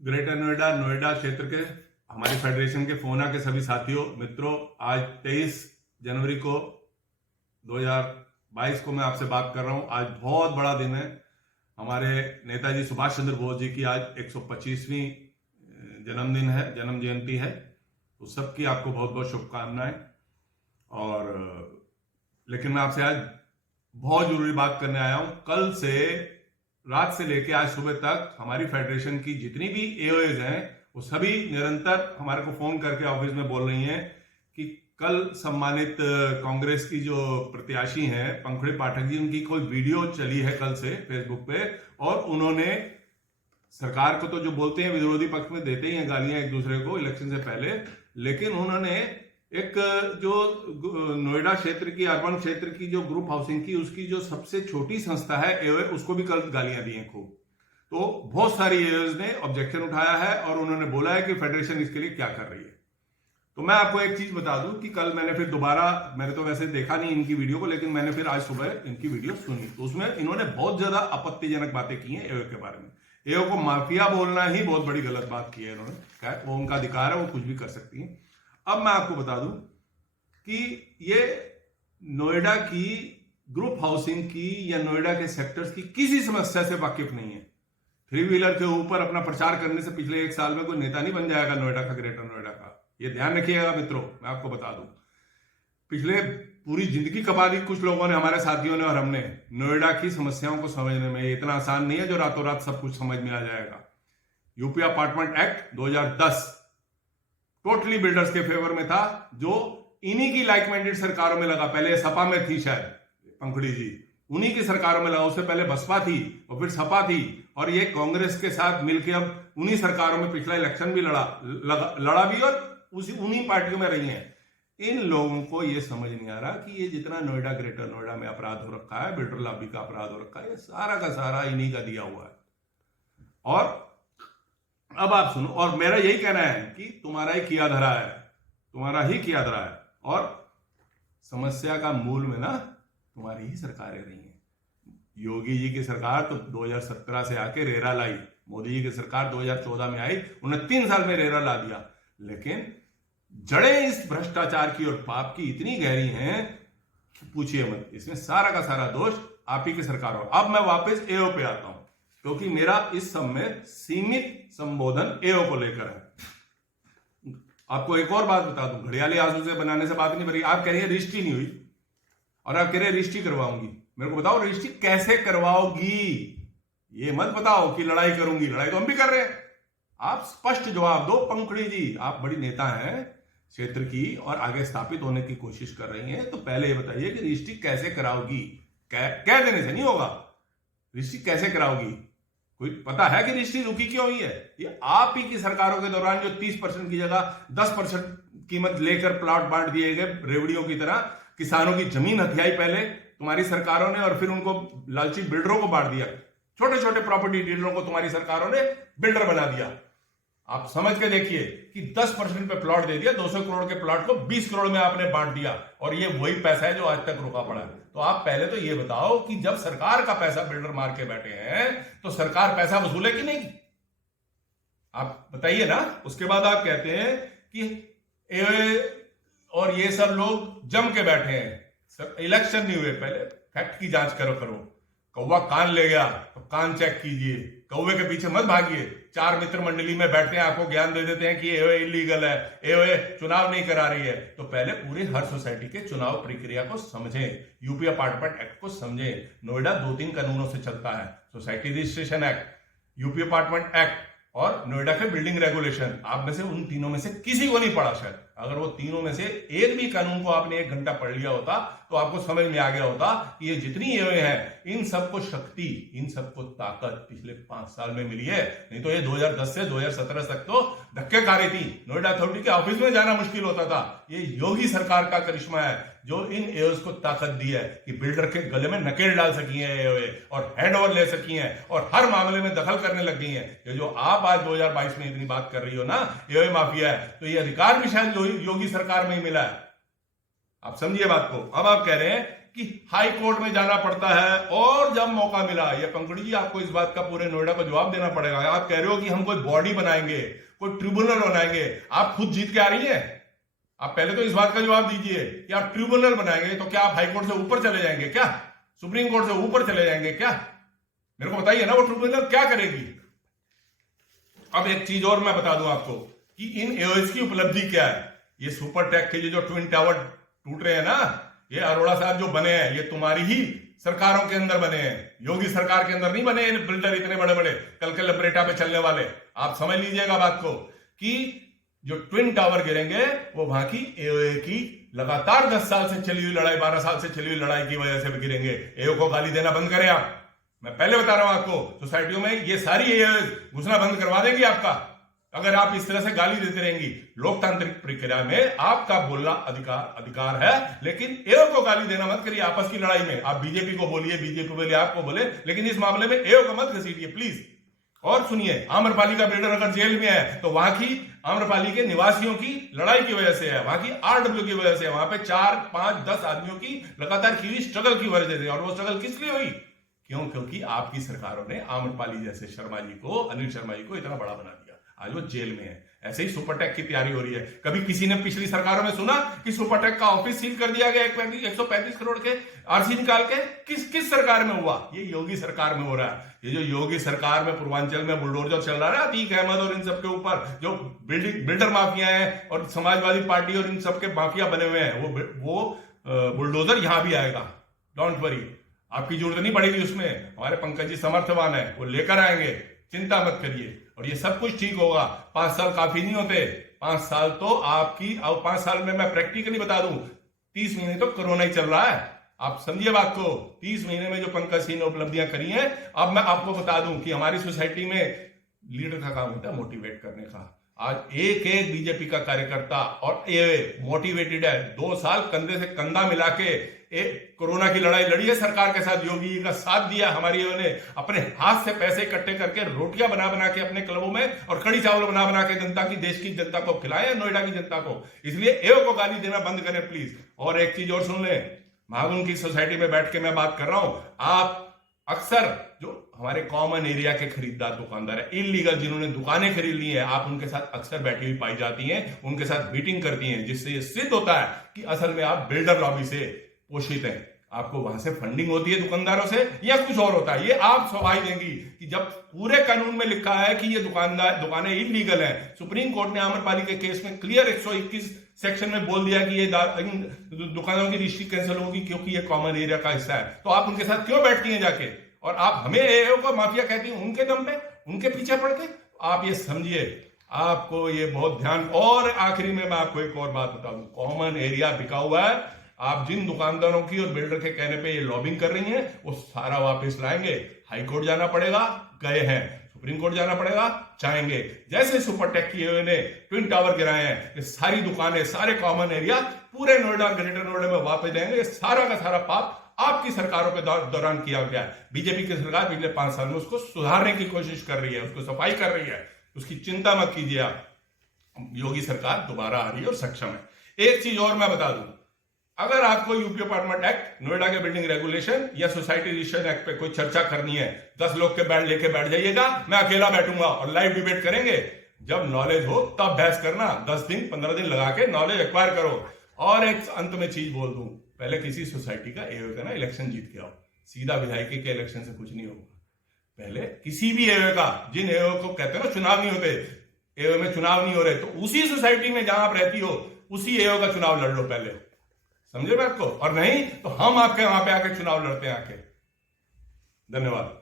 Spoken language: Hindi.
ग्रेटर नोएडा नोएडा क्षेत्र के हमारी फेडरेशन के फोना के सभी साथियों मित्रों, आज 23 जनवरी को 2022 को मैं आपसे बात कर रहा हूं। आज बहुत बड़ा दिन है। हमारे नेताजी सुभाष चंद्र बोस जी की आज 125वीं जन्मदिन है, जन्म जयंती है। तो सबकी आपको बहुत बहुत शुभकामनाएं। लेकिन मैं आपसे आज बहुत जरूरी बात करने आया हूं। कल से रात से लेकर आज सुबह तक हमारी फेडरेशन की जितनी भी एओएज हैं वो सभी निरंतर हमारे को फोन करके ऑफिस में बोल रही हैं कि कल सम्मानित कांग्रेस की जो प्रत्याशी हैं पंखुड़ी पाठक जी, उनकी कोई वीडियो चली है कल से फेसबुक पे, और उन्होंने सरकार को तो जो बोलते हैं विरोधी पक्ष में देते ही हैं गालियां एक दूसरे को इलेक्शन से पहले, लेकिन उन्होंने एक जो नोएडा क्षेत्र की, अर्बन क्षेत्र की जो ग्रुप हाउसिंग की, उसकी जो सबसे छोटी संस्था है एओए, उसको भी कल गालियां दी हैं खूब। तो बहुत सारी एओएस ने ऑब्जेक्शन उठाया है और उन्होंने बोला है कि फेडरेशन इसके लिए क्या कर रही है। तो मैं आपको एक चीज बता दूं कि कल मैंने फिर दोबारा, मैंने तो वैसे देखा नहीं इनकी वीडियो को, लेकिन मैंने फिर आज सुबह इनकी वीडियो सुनी तो उसमें इन्होंने बहुत ज्यादा आपत्तिजनक बातें की हैं एओए के बारे में। एओ को माफिया बोलना ही बहुत बड़ी गलत बात की है इन्होंने। वो उनका अधिकार है, वो कुछ भी कर सकती है। अब मैं आपको बता दूं कि ये नोएडा की ग्रुप हाउसिंग की या नोएडा के सेक्टर्स की किसी समस्या से वाकिफ नहीं है। 3 व्हीलर के ऊपर अपना प्रचार करने से पिछले 1 साल में कोई नेता नहीं बन जाएगा नोएडा का, ग्रेटर नोएडा का। ये ध्यान रखिएगा मित्रों। मैं आपको बता दूं, पिछले पूरी जिंदगी कमा दी कुछ लोगों ने, हमारे साथियों ने और हमने, नोएडा की समस्याओं को समझने में। इतना आसान नहीं है जो रातों रात सब कुछ समझ में आ जाएगा। UP apartment act 2010 totally builders के फेवर में था, जो इन्हीं की लाइक माइंडेड सरकारों में लगा। पहले सपा में थी शायद पंखुड़ी जी, उन्हीं की सरकारों में लगा। उससे पहले बसपा थी और फिर सपा थी, और ये कांग्रेस के साथ मिलकर अब उन्हीं सरकारों में पिछला इलेक्शन भी लड़ा भी, और उन्हीं पार्टियों में रही हैं। इन लोगों को ये समझ नहीं आ रहा कि ये जितना नोएडा, ग्रेटर नोएडा में अपराध हो रखा है, बिल्डर लॉबी का अपराध हो रखा है, ये सारा का सारा इन्हीं का दिया हुआ है। और अब आप सुनो, और मेरा यही कहना है कि तुम्हारा ही किया धरा है, तुम्हारा ही किया धरा है, और समस्या का मूल में ना तुम्हारी ही सरकारें रही हैं। योगी जी की सरकार तो 2017 से आके रेरा लाई, मोदी जी की सरकार 2014 में आई, उन्होंने 3 साल में रेरा ला दिया। लेकिन जड़ें इस भ्रष्टाचार की और पाप की इतनी गहरी हैं कि पूछिए मत। इसमें सारा का सारा दोष आप ही की सरकारों। अब मैं वापस एओ पे आता हूं, क्योंकि मेरा इस सब में सीमित संबोधन एओ को लेकर है। आपको एक और बात बता दूं, घड़ियाली आंसू से बनाने से बात नहीं बनी। आप कह रही है रजिस्ट्री नहीं हुई, और आप कह रहे हैं रजिस्ट्री करवाऊंगी। मेरे को बताओ रजिस्ट्री कैसे करवाओगी? ये मत बताओ कि लड़ाई करूंगी, लड़ाई तो हम भी कर रहे हैं। आप स्पष्ट जवाब दो पंखुड़ी जी, आप बड़ी नेता हैं क्षेत्र की और आगे स्थापित होने की कोशिश कर रही हैं, तो पहले ये बताइए कि रजिस्ट्री कैसे कराओगी? कह देने से नहीं होगा। रजिस्ट्री कैसे कराओगी? कोई पता है कि रजिस्ट्री रुकी क्यों हुई है? ये आप ही की सरकारों के दौरान जो 30% की जगह 10% कीमत लेकर प्लॉट बांट दिए गए रेवड़ियों की तरह, किसानों की जमीन हथियाई पहले तुम्हारी सरकारों ने, और फिर उनको लालची बिल्डरों को बांट दिया। छोटे छोटे प्रॉपर्टी डीलरों को तुम्हारी सरकारों ने बिल्डर बना दिया। आप समझ के देखिए कि 10% पे प्लॉट दे दिया, 200 करोड़ के प्लॉट को 20 करोड़ में आपने बांट दिया, और ये वही पैसा है जो आज तक रुका पड़ा है। तो आप पहले तो ये बताओ कि जब सरकार का पैसा बिल्डर मार के बैठे हैं तो सरकार पैसा वसूले कि नहीं? आप बताइए ना। उसके बाद आप कहते हैं कि और ये सब लोग जम के बैठे हैं, सर इलेक्शन नहीं हुए, पहले फैक्ट की जांच करो। कौवा कान ले गया तो कान चेक कीजिए, कौवे के पीछे मत भागिए। 4 मित्र मंडली में बैठते हैं, आपको ज्ञान दे देते हैं कि एओए इलीगल है, एओए चुनाव नहीं करा रही है। तो पहले पूरी हर सोसाइटी के चुनाव प्रक्रिया को समझें, यूपी अपार्टमेंट एक्ट को समझें। नोएडा 2-3 कानूनों से चलता है, society registration act, UP apartment act और नोएडा के बिल्डिंग रेगुलेशन। आप में से उन तीनों में से किसी को नहीं पढ़ा शायद। अगर वो तीनों में से एक भी कानून को आपने 1 घंटा पढ़ लिया होता तो आपको समझ में आ गया होता कि ये जितनी एओए हैं, इन सबको शक्ति, इन सबको ताकत पिछले 5 साल में मिली है। नहीं तो ये 2010 से 2017 तक तो धक्के खा रही थी। नोएडा अथॉरिटी के ऑफिस में जाना मुश्किल होता था। ये योगी सरकार का करिश्मा है जो इन एओएस को ताकत दी है कि बिल्डर के गले में नकेल डाल सकी है एओए, और हैंड ओवर ले सकी हैं, और हर मामले में दखल करने लग गई हैं। ये जो आप आज 2022 में इतनी बात कर रही हो ना, एओए माफिया है, तो ये अधिकार भी शायद योगी सरकार में ही मिला है। आप समझिए बात को। अब आप कह रहे हैं कि हाई कोर्ट में जाना पड़ता है। और जब मौका मिला, ये पंकज जी आपको इस बात का पूरे नोएडा को जवाब देना पड़ेगा। आप कह रहे हो कि हम कोई बॉडी बनाएंगे, कोई ट्रिब्यूनल बनाएंगे, आप खुद जीत के आ रही हैं। आप पहले तो इस बात का जवाब दीजिए कि आप ट्रिब्यूनल बनाएंगे तो क्या आप हाई कोर्ट से ऊपर चले जाएंगे, क्या सुप्रीम कोर्ट से ऊपर चले जाएंगे क्या? मेरे को बताइए ना, वो ट्रिब्यूनल क्या करेगी? अब एक चीज और मैं बता दूं आपको कि इन एओएस की उपलब्धि क्या है। ये सुपर टेक के जो ट्विन टावर टूट रहे हैं ना, ये अरोड़ा साहब जो बने हैं, ये तुम्हारी ही सरकारों के अंदर बने हैं, योगी सरकार के अंदर नहीं बने हैं बिल्डर इतने बड़े बड़े कल के लबरेटा पे चलने वाले। आप समझ लीजिएगा बात को कि जो ट्विन टावर गिरेंगे वो वहां की एओए की लगातार 10 साल से चली हुई लड़ाई, 12 साल से चली हुई लड़ाई की वजह से भी गिरेंगे। एओ को गाली देना बंद करें आप। मैं पहले बता रहा हूं आपको, सोसाइटियों में ये सारी एओए घुसना बंद करवा देंगे आपका, अगर आप इस तरह से गाली देते रहेंगी। लोकतांत्रिक प्रक्रिया में आपका बोलना अधिकार है, लेकिन एओ को गाली देना मत करिए। आपस की लड़ाई में आप बीजेपी को बोलिए, बीजेपी बोले आपको बोले, लेकिन इस मामले में एओ को मत घसीटिए प्लीज। और सुनिए, आम्रपाली का बिल्डर अगर जेल में है तो वहां की आम्रपाली के निवासियों की लड़ाई की वजह से है, वहां की आरडब्ल्यू की वजह से है, वहां पे 4, 5, 10 आदमियों की लगातार की हुई स्ट्रगल की वजह से। और वो स्ट्रगल किस लिए हुई? क्योंकि आपकी सरकारों ने आम्रपाली जैसे शर्मा जी को, अनिल शर्मा जी को इतना बड़ा बना दिया, आज वो जेल में है। ऐसे ही सुपरटेक की तैयारी हो रही है। कभी किसी ने पिछली सरकारों में सुना कि सुपरटेक का ऑफिस सील कर दिया गया 135 करोड़ के आरसी निकाल के? किस सरकार में हुआ? ये योगी सरकार में हो रहा है। ये जो योगी सरकार में पूर्वांचल में बुलडोजर चल रहा है अतीक अहमद और इन सबके ऊपर, जो बिल्डर माफिया हैं और समाजवादी पार्टी और इन सबके माफिया बने हुए हैं, वो बुलडोजर यहां भी आएगा। डोंट वरी, आपकी जरूरत नहीं पड़ेगी उसमें। हमारे पंकज जी समर्थवान है, वो लेकर आएंगे, चिंता मत करिए। और ये सब कुछ ठीक होगा। 5 साल काफी नहीं होते, 5 साल तो आपकी, और 5 साल में मैं प्रैक्टिकली बता दूं, 30 महीने तो कोरोना ही चल रहा है। आप समझिए बात को। 30 महीने में जो पंकज सिंह ने उपलब्धियां करी हैं, अब मैं आपको बता दूं कि हमारी सोसाइटी में लीडर का काम होता है मोटिवेट करने का। आज एक एक बीजेपी का कार्यकर्ता और ये मोटिवेटेड है। 2 साल कंधे से कंधा मिला के कोरोना की लड़ाई लड़ी है सरकार के साथ, योगी जी का साथ दिया। हमारी ने अपने हाथ से पैसे इकट्ठे करके रोटियां बना बना के अपने क्लबों में और कड़ी चावल बना बना के जनता की, देश की जनता को खिलाए, नोएडा की जनता को। इसलिए एओ को गाली देना बंद करें प्लीज। और एक चीज और सुन लें, महागुन की सोसाइटी में बैठ के मैं बात कर रहा हूं। आप अक्सर जो हमारे कॉमन एरिया के खरीदार दुकानदार है, इलीगल जिन्होंने दुकानें खरीद ली हैं, आप उनके साथ अक्सर बैठी हुई पाई जाती हैं, उनके साथ मीटिंग करती हैं, जिससे ये सिद्ध होता है कि असल में आप बिल्डर लॉबी से पोषित हैं। आपको वहां से फंडिंग होती है दुकानदारों से, या कुछ और होता है। ये आप सफाई देंगी कि जब पूरे कानून में लिखा है कि ये दुकानें इलीगल हैं। सुप्रीम कोर्ट ने आम्रपाली के केस में क्लियर 121 सेक्शन में बोल दिया कि ये दुकानों की रजिस्ट्री कैंसिल होगी क्योंकि ये कॉमन एरिया का हिस्सा है। तो आप उनके साथ क्यों बैठती हैं जाके? और आप हमें एओ को माफिया कहती हैं उनके दम पे, उनके पीछे पड़ के। आप ये समझिए, आपको ये बहुत ध्यान। और आखिरी में मैं आपको एक और बात बता दूं, कॉमन एरिया बिका हुआ है। आप जिन दुकानदारों की और बिल्डर के कहने पे ये लॉबिंग कर रही हैं, वो सारा वापस लाएंगे। हाई कोर्ट जाना पड़ेगा, गए हैं, सुप्रीम कोर्ट जाना पड़ेगा, चाहेंगे। जैसे सुपरटेक की ने ट्विन टावर गिराए हैं, ये सारी दुकानें, सारे कॉमन एरिया पूरे नोएडा, ग्रेटर नोएडा में वापस देंगे। सारा का सारा पाप आपकी सरकारों के दौरान किया गया है। बीजेपी की सरकार पिछले 5 साल में उसको सुधारने की कोशिश कर रही है, उसको सफाई कर रही है। उसकी चिंता मत कीजिए आप, योगी सरकार दोबारा आ रही है और सक्षम है। एक चीज और मैं बता दूं, अगर आपको यूपी अपार्टमेंट एक्ट, नोएडा के बिल्डिंग रेगुलेशन या सोसाइटी रजिस्ट्रेशन एक्ट पे कोई चर्चा करनी है, 10 लोग के बैठ लेके बैठ जाइएगा, मैं अकेला बैठूंगा और लाइव डिबेट करेंगे। जब नॉलेज हो तब बहस करना, 10 दिन 15 दिन लगा के नॉलेज एक्वायर करो। और एक अंत में चीज बोल दूं, पहले किसी सोसाइटी का एओ का ना इलेक्शन जीत के आओ। सीधा विधायकी के इलेक्शन से कुछ नहीं होगा। पहले किसी भी एओ का, जिन एओ को कहते हैं ना चुनाव नहीं होते, एओ में चुनाव नहीं हो रहे, तो उसी सोसाइटी में जहां आप रहती हो उसी एओ का चुनाव लड़ लो पहले। समझे बात को? और नहीं तो हम आपके वहां पे आके चुनाव लड़ते हैं आके। धन्यवाद।